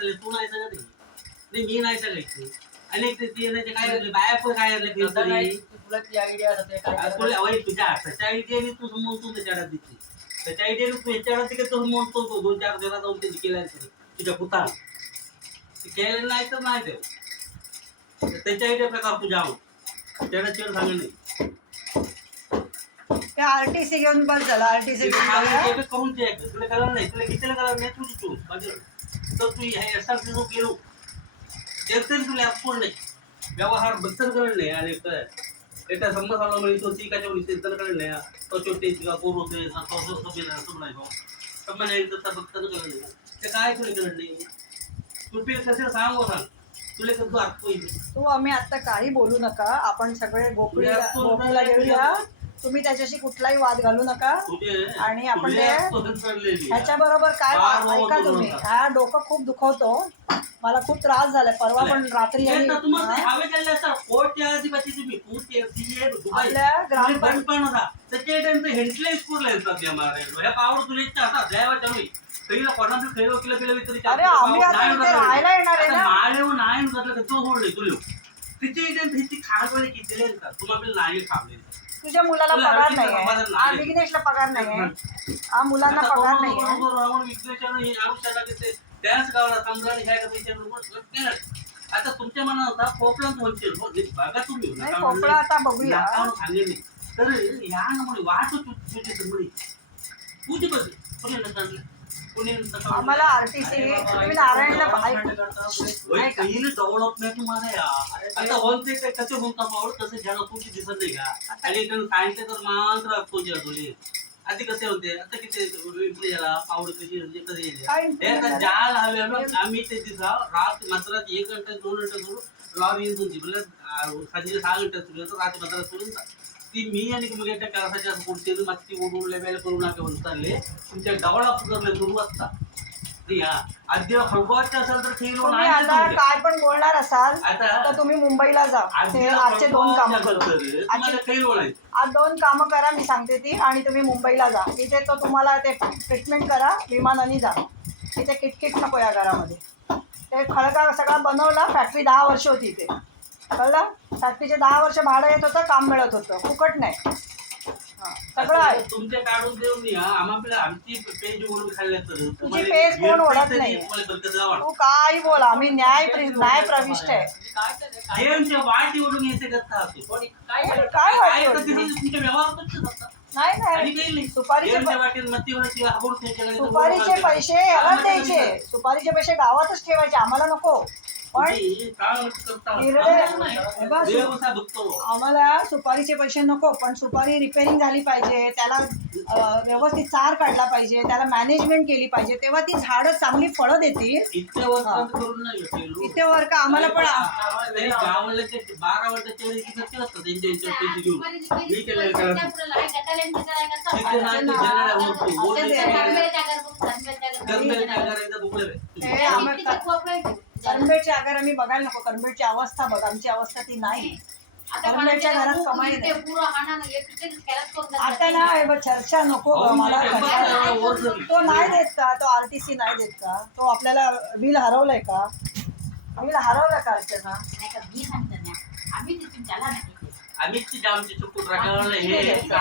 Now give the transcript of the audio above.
असले तू नाही सगळं नाही मी नाही सगळं अनेक ते येण्याचे काय बाया पण काय तुला ती आयडिया तुझ्या त्याच्या आयडियाने तू म्हणतो त्याच्या आडात दिसली त्याच्या आयडियाने तू ह्याच्या आडात तिकडे तो म्हणतो तो 2-4 जण जाऊन त्यांनी केल्या तुझ्या पुता केलेलं नाही तर नाही ते त्याच्या आयडिया प्रकार तुझ्या आवड त्याला चिड सांगेल नाही त्या आरटीसी घेऊन बस झाला आरटीसी करून तुला कळलं नाही तुला कितीला कळलं नाही तुझी तू तर तू हे एसआरसी जो गेलो तरी तुला अपूर्ण नाही व्यवहार बद्दल कळलं नाही आणि एका संमत आला म्हणजे तो तिकाच्या वेळी चिंतन कळलं नाही तो छोटे तिका कोर होते नाही बघताना कळलं नाही ते काय तुला कळलं नाही तू कसे सांग तुला कसं अर्थ होईल तू आम्ही आता काही बोलू नका आपण सगळे गोकुळला घेऊया तुम्ही त्याच्याशी कुठलाही वाद घालू नका आणि आपण ह्याच्या बरोबर काय ऐका तुम्ही हा डोकं खूप दुखवतो मला खूप त्रास झालाय परवा पण रात्री अरे आम्ही आता इथे राहायला येणार आहे ना तुझ्या मुलाला पगार नाही आहे विघ्नेशला पगार नाही आहे हा मुलांना पगार नाही आहे त्याच गावाला समजा आता तुमच्या मनात होता कोकणात म्हणतील बघा तुम्ही कोकणा आता बघूया सांगेल तर ह्या नमुळे वाट तुझी बस आम्हाला आरटीसी तुम्ही नारायणला डेव्हलपमेंट तुम्हाला आता होते ते कसे म्हणता पावड कसं ज्याला तुमची दिसत नाही का आणि सांगितलं तर मात्र तुझी अजून आधी कसे होते आता किती याला पावड कशी कधी जाल हवे आम्ही ते दिसा रात मात्र 1 घंटा 2 घंटा सोडून लॉरी येऊन म्हणजे खाली 6 घंटे सुरू रात्री मात्र सोडून ती मी आणि मग त्या करासाच्या पुढचे माती ओढून लेवल करू नका म्हणून चालले तुमच्या डबळा पुरले सुरू असता आद्य खळगावचे असेल तर ठीक तुम्ही आता काय पण बोलणार असाल तर तुम्ही मुंबईला जा आजचे 2 कामं करा आज 2 कामं करा मी सांगते ती आणि तुम्ही मुंबईला जा तिथे तो तुम्हाला ते ट्रीटमेंट करा विमानाने जा तिथे किटकिट नको या घरामध्ये ते खळगा सगळा बनवला फॅक्टरी 10 वर्ष होती इथे कळलं फॅक्टरीचे 10 वर्ष भाडं येत होतं काम मिळत होतं फुकट नाही सगळं आहे तुमच्या काढून देऊन आमची पेज ओढून खाल्ल्या तुझी पेज कोण ओढत नाही तू काही बोला आम्ही न्याय प्रविष्ट आहे वाट ओढून येते काय तुमच्या व्यवहार नाही सुपारीचे पैसे याला द्यायचे सुपारीचे पैसे गावातच ठेवायचे आम्हाला नको पण आम्हाला सुपारीचे पैसे नको पण सुपारी रिपेअरिंग झाली पाहिजे त्याला व्यवस्थित चार काढला पाहिजे त्याला मॅनेजमेंट केली पाहिजे तेव्हा ती झाडं चांगली फळं देतील इथे वर का आम्हाला पण करंबेटची अगर आम्ही बघायला नको करंबेटची अवस्था बघ आमची अवस्था ती नाही करंबेटच्या घरात कमाई आता ना चर्चा नको मला तो नाही देत का तो आरटीसी नाही देत का तो आपल्याला बिल हरवलंय का का अर्चना आम्हीच